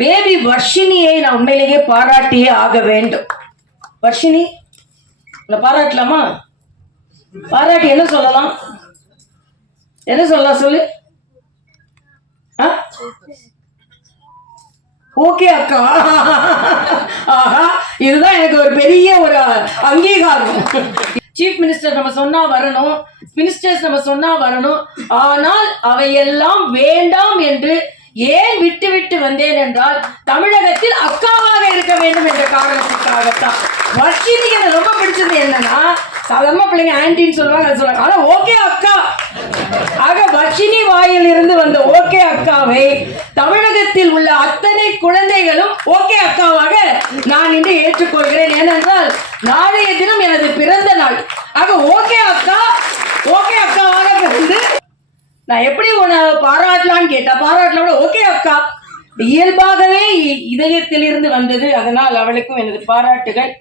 Baby வர்ஷினியை நான் உண்மையிலேயே பாராட்டியே ஆக வேண்டும். வர்ஷினி, பாராட்டலாமா? பாராட்டி என்ன சொல்லலாம்? என்ன சொல்லலாம் சொல்லு. ஓகே அக்கா. ஆஹா, இதுதான் எனக்கு ஒரு பெரிய ஒரு அங்கீகாரம். சீஃப் மினிஸ்டர் நம்ம சொன்னா வரணும், மினிஸ்டர்ஸ் நம்ம சொன்னா வரணும். ஆனால் அவையெல்லாம் வேண்டாம் என்று ஏன் விட்டு விட்டு வந்தேன் என்றால், தமிழகத்தில் அக்காவாக இருக்க வேண்டும் என்ற காரணத்துக்காகத்தான். வர்ஷினிக்கு எனக்கு ரொம்ப பிடிச்சது என்னன்னா, சாதாரண பிள்ளைங்க ஆன்டின்னு சொல்லுவாங்க, அது சொல்லுவாங்க. ஆனா ஓகே அக்கா. ஆக வர்ஷினி வாயில் இருந்து வந்த ஓகே அக்காவை தமிழகத்தில் உள்ள அத்தனை குழந்தைகளும் ஓகே அக்காவாக நான் இன்று ஏற்றுக்கொள்கிறேன். ஏனென்றால் நாளைய தினம் எனது பிறந்த நாள். ஆக ஓகே அக்கா, ஓகே அக்காவாக பிறந்து நான் எப்படி உன்னை பாராட்டலான்னு கேட்டா, பாராட்டலாம் ஓகே அக்கா இயல்பாகவே இதயத்தில் இருந்து வந்தது. அதனால் அவளுக்கும் எனது பாராட்டுகள்.